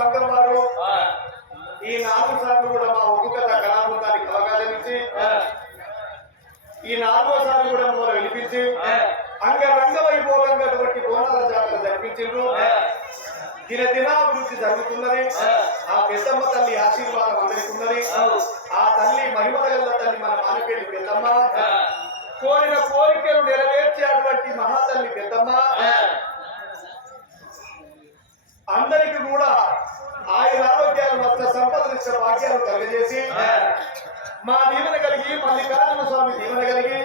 సంఘం వారు ఈ 4 సార్లు కూడా మా ఒక్కొక్క కళాబృందానికి అవకాశం ఇచ్చి ఈ 4వ సారి కూడా మమ్మల్ని వినిపించి అంగరంగ వైభోగంగా బోనాల జాతర జరిపించిండ్రు. దినాభివృద్ధి జరుగుతున్నది. ఆ పెద్దమ్మ తల్లి ఆశీర్వాదం అందరికి ఉన్నది. ఆ తల్లి మహిమల గల్ల తల్లి మన మానపేటి పెద్దమ్మ, కోరిన కోరికలు నెరవేర్చేటువంటి మహాతల్లి పెద్దమ్మ అందరికి కూడా ఆయన ఆరోగ్యాలు వస్త సంపదనిష్ట భాగ్యాలు కలిగజేసి మా దీవెన కలిగి మల్లికార్జున స్వామి దీవెన కలిగి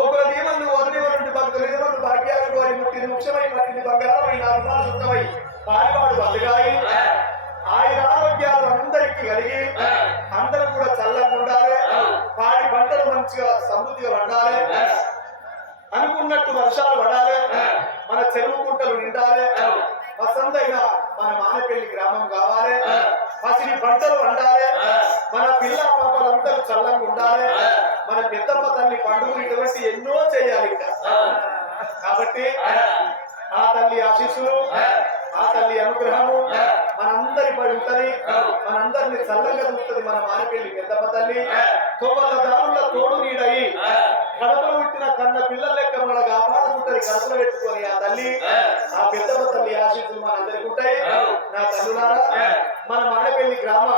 ఒకరి దీవెనలు వదిలివరుంటి భక్తుల దీవెనలు భాగ్యాలు కోరి ముట్టిని ముఖ్యమై పట్టిని బంగారమైన శుద్ధమై పారివాడు అందుగాయి ఆయన ఆరోగ్యాలు అందరికీ కలిగి అందరూ కూడా చల్లగా ఉండాలి. పాడి పంటలు మంచిగా సమృద్ధిగా పండాలి. అనుకున్నట్టు వర్షాలు పడాలి. మన చెరువు కుంటలు నిండాలి. వసంతైన మన మానపల్లి గ్రామం కావాలి. పసిడి పంటలు వండాలి. మన పిల్ల పాపలందరూ చల్లంగా ఉండాలి. మన పెద్దమ్మ తల్లి పండుగలు ఇటువంటి ఎన్నో చేయాలి. కాబట్టి ఆ తల్లి ఆశీస్సులు, ఆ తల్లి అనుగ్రహము మనందరి పడి ఉంటది. మనందరినీ చల్లంగా ఉంటది. మన మానపల్లి పెద్దమ్మ తల్లి తోవల దారుల తోడు నీడయి కడపలు పుట్టిన కన్న పిల్లల లెక్క మన కాపాడుకుంటది. కడపలు పెట్టుకొని ఆ తల్లి, ఆ పెద్దమ్మ తల్లి ఆశీస్సులు మనందరికి ఉంటాయి. నా తల్లులారా, మన మానపల్లి గ్రామ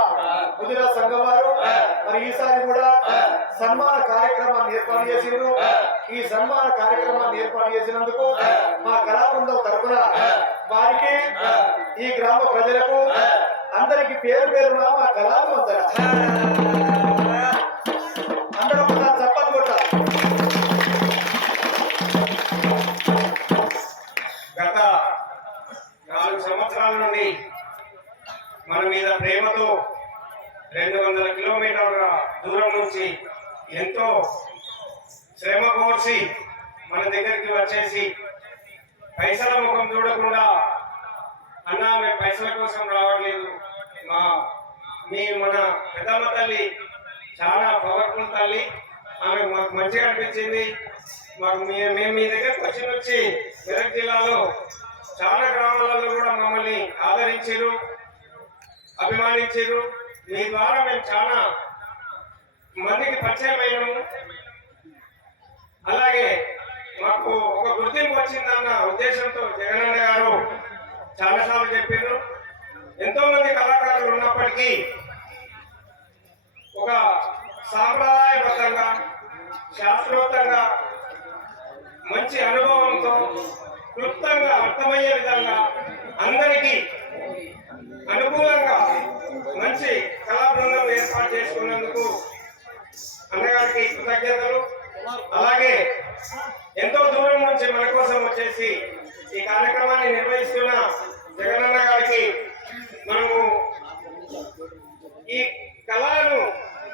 ముదిరా సంఘం వారు మరి ఈసారి కూడా సన్మాన కార్యక్రమాన్ని ఏర్పాటు చేసిండ్రు. ఈ సన్మాన కార్యక్రమాన్ని ఏర్పాటు చేసినందుకు మా కళాబృందం తరఫున వారికి, ఈ గ్రామ ప్రజలకు అందరికి పేరు పేరున మా కళాబృందం అందరూ కూడా చప్పట్లు కొట్టాలి. గత 4 సంవత్సరాల నుండి మన మీద ప్రేమతో 200 కిలోమీటర్ల దూరం నుంచి ఎంతో శ్రమ కోర్చి మన దగ్గరికి వచ్చేసి పైసల ముఖం చూడకుండా, అన్నా మేము పైసల కోసం రావట్లేదు, మన పెద్దమ్మ తల్లి చాలా పవర్ఫుల్ తల్లి, ఆమె మాకు మంచిగా అనిపించింది, మేము మీ దగ్గరకు వచ్చి మెదక్ జిల్లాలో చాలా గ్రామాలలో కూడా మమ్మల్ని ఆదరించారు, అభిమానించారు. మీ ద్వారా మేము చాలా మందికి పరిచయం అయినాము. అలాగే మాకు ఒక గుర్తింపు వచ్చిందన్న ఉద్దేశంతో జగనన్న గారు చాలాసార్లు చెప్పారు. ఎంతో మంది కళాకారులు ఉన్నప్పటికీ ఒక సాంప్రదాయబద్ధంగా, శాస్త్రోక్తంగా, మంచి అనుభవంతో, క్లుప్తంగా అర్థమయ్యే విధంగా, అందరికీ అనుకూలంగా మంచి కళా బృందం ఏర్పాటు చేసుకున్నందుకు అన్నగారికి కృతజ్ఞతలు. అలాగే ఎంతో దూరం నుంచి మన కోసం వచ్చేసి ఈ కార్యక్రమాన్ని నిర్వహిస్తున్న జగనన్న గారికి మనము ఈ కళలను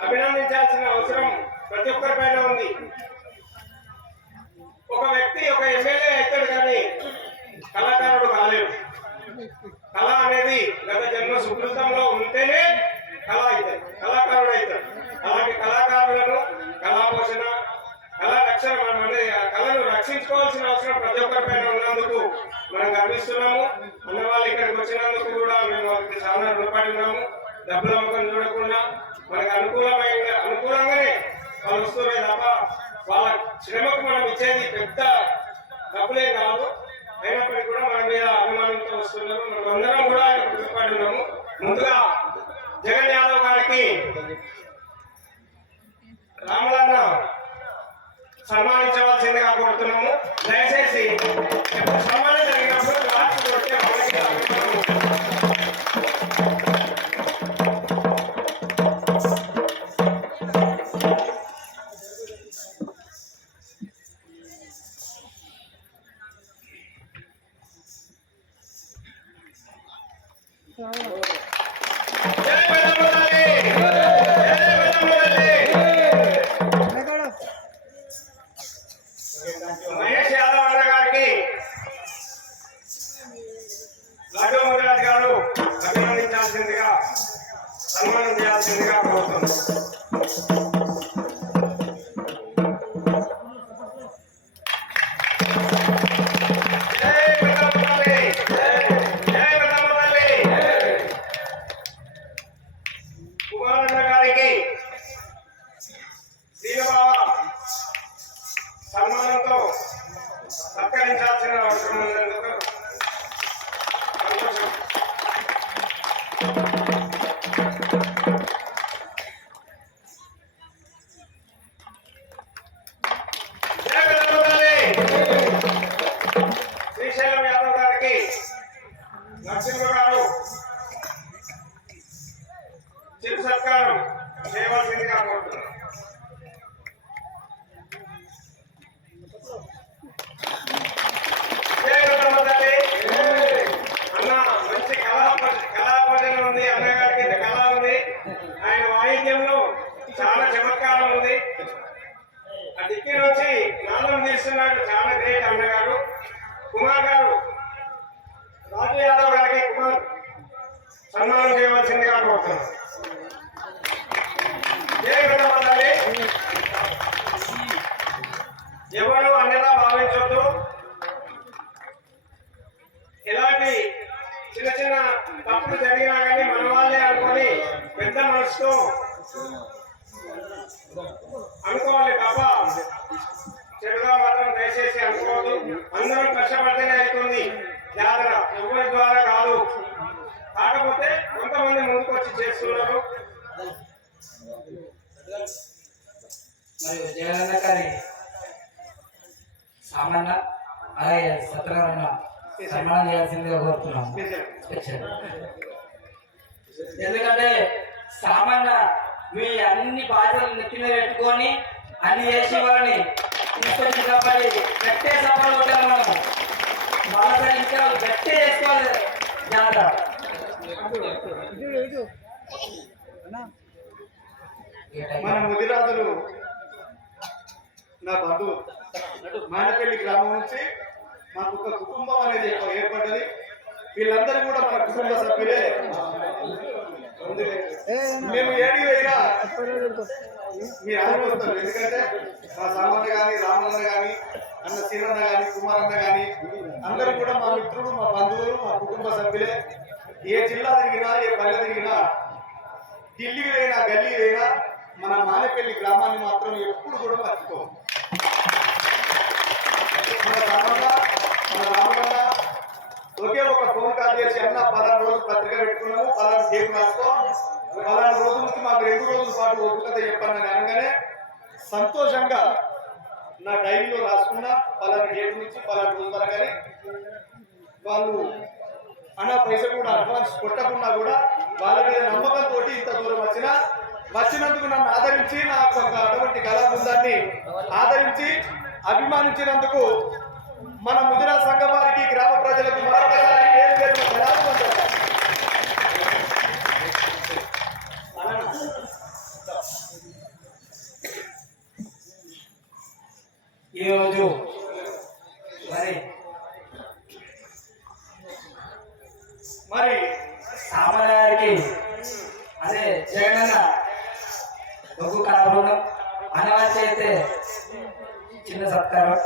అభినందించాల్సిన అవసరం ప్రతి ఒక్కరిపైన ఉంది. ఒక వ్యక్తి ఒక ఎమ్మెల్యే అవుతాడు కానీ కళాకారుడు కాలేడు. కళ అనేది గత జన్మ సుకృతంలో ఉంటేనే కళ అవుతాడు, కళాకారుడు అవుతాడు. అలాంటి కళాకారులను, కళా పోషణ, కళా రక్షణ, కళను రక్షించుకోవాల్సిన అవసరం ప్రతి ఒక్కరిపైన ఉన్నందుకు మనం గర్విస్తున్నాము. అన్న వాళ్ళు ఇక్కడికి వచ్చినందుకు కూడా మేము వారికి చాలా రుణపడి ఉన్నాము. డబ్బుల ముఖం చూడకుండా మనకు అనుకూలంగానే వాళ్ళు వస్తున్నాయి తప్ప వాళ్ళ శ్రమకు మనం ఇచ్చేది పెద్ద డబ్బులే కాదు. అయినప్పటికీ కూడా మన మీద అభిమానంతో వస్తున్నారు. మనం అందరం కూడా ఆయన రుణపడి ఉన్నాము. ముందుగా జగన్ యాదవ్ గారికి రాములన్న సన్మానించవలసిందిగా కోరుతున్నాము. దయచేసి సన్మానం జరిగినప్పుడు రాష్ట్ర కొట్టే వాళ్ళకి మహేష్ యాదవ్ అన్న గారికి లడ్డూ ముదిరాజ్ గారు అభినందించాల్సిందిగా, సన్మానం చేయాల్సిందిగా కోరుతున్నాం. జై పెద్దమ్మ తల్లి, జై పెద్దమ్మ తల్లి. అవసరం ఉన్నందుకు సంతోషం. శ్రీశైలం యాదవ్ గారికి నరసింహ గారు చిరు సత్కారం చేయవలసిందిగా కోరుతున్నాను. అన్న మంచి కళాపరిచయం ఉంది, అన్నగారికి కళ ఉంది, ఆయన వాయిద్యంలో చాలా చమత్కారం ఉంది. ఆ దిక్కి నుంచి నాదం తీస్తున్నాడు, చాలా గ్రేట్ అన్నగారు. కుమార్ గారు రాజు యాదవ్ గారికి కుమార్ సన్మానం చేయవలసిందిగా కోరుతున్నాను. ఎవరు అన్నదా భావించొద్దు. ఎలాంటి చిన్న చిన్న తప్పులు జరిగినా కానీ మన వాళ్ళే అనుకొని పెద్ద మనసుతో అనుకోవాలి తప్ప చెడుగా మాత్రం దయచేసి అనుకోవద్దు. అందరం కష్టపడితేనే అవుతుంది జాతర, ఎవరి ద్వారా కాదు. కాకపోతే కొంతమంది ముందుకు వచ్చి చేస్తున్నారు. మరియు జగనన్న గారి సామాన్య అలాగే సత్యనారాయణ సన్మానం చేయాల్సిందిగా కోరుతున్నాం. ఎందుకంటే సామాన్య మీ అన్ని బాధ్యతలు నెత్తి మీద పెట్టుకొని అన్ని చేసి వారిని తీసుకొచ్చి కాబట్టి గట్టే సభలు ఉంటాం. మనం వాళ్ళ ఇంకా గట్టే చేసుకోవాలి జాగ్రత్త. మన ముదిరాజులు నా బంధువు మానపల్లి గ్రామం నుంచి మాకు ఒక కుటుంబం అనేది ఏర్పడ్డది. వీళ్ళందరూ కూడా మన కుటుంబ సభ్యులే. మేము ఏడికి పోయినా మీరు ఆలోచిస్తారు. ఎందుకంటే మా సామన్న కానీ, రామన్న కానీ, అన్న సీనన్న కానీ, కుమారన్న కానీ అందరూ కూడా మా మిత్రులు, మా బంధువులు, మా కుటుంబ సభ్యులే. ఏ జిల్లా తిరిగినా, ఏ పల్లె తిరిగినా, ఢిల్లీకి పోయినా, గల్లీకి పోయినా మన మానేపల్లి గ్రామాన్ని మాత్రం ఎప్పుడు కూడా మర్చిపోం. మన రామన్న ఒకే ఒక ఫోన్ కాల్ చేసి అన్న 10 రోజులు పత్రిక పెట్టుకున్నాము, 10 డేట్ రాసుకో, 10 రోజుల నుంచి మాకు 2 రోజుల పాటు ఒప్పుకత చెప్పాను అనగానే సంతోషంగా నా డైరీలో రాసుకున్న 10 డేట్ నుంచి 10 రోజుల వరకు. వాళ్ళు అన్న పైసలు కూడా అడ్వాన్స్ కొట్టకుండా కూడా వాళ్ళ మీద నమ్మకంతో ఇంత దూరం వచ్చినందుకు నన్ను ఆదరించి, నాకు అటువంటి కళా బృందాన్ని ఆదరించి అభిమానించినందుకు మన ముదిరా సంఘం వారికి, గ్రామ ప్రజలకు మరొకసారి పేరు పేరున ధన్యవాదాలు. ఈరోజు మరి సామాన్య గారికి అదే జగనన్న ఒగ్గు కళాబృందం అనవాచి అయితే చిన్న సత్కారం